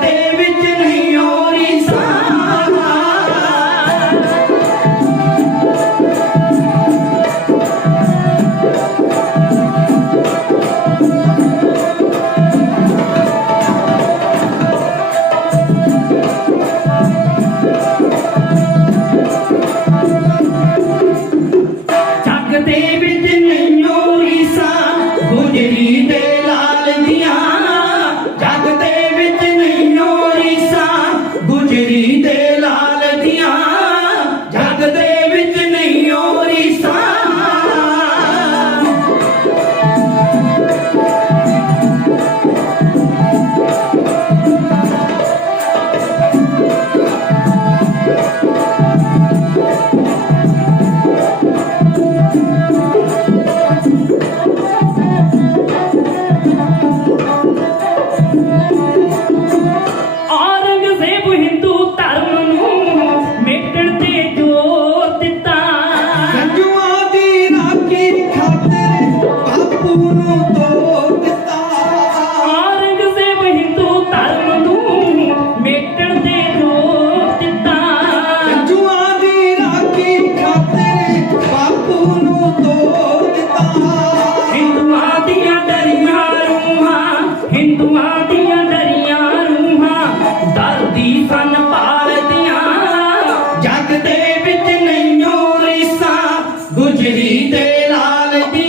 Baby. कुछ बीते लाल की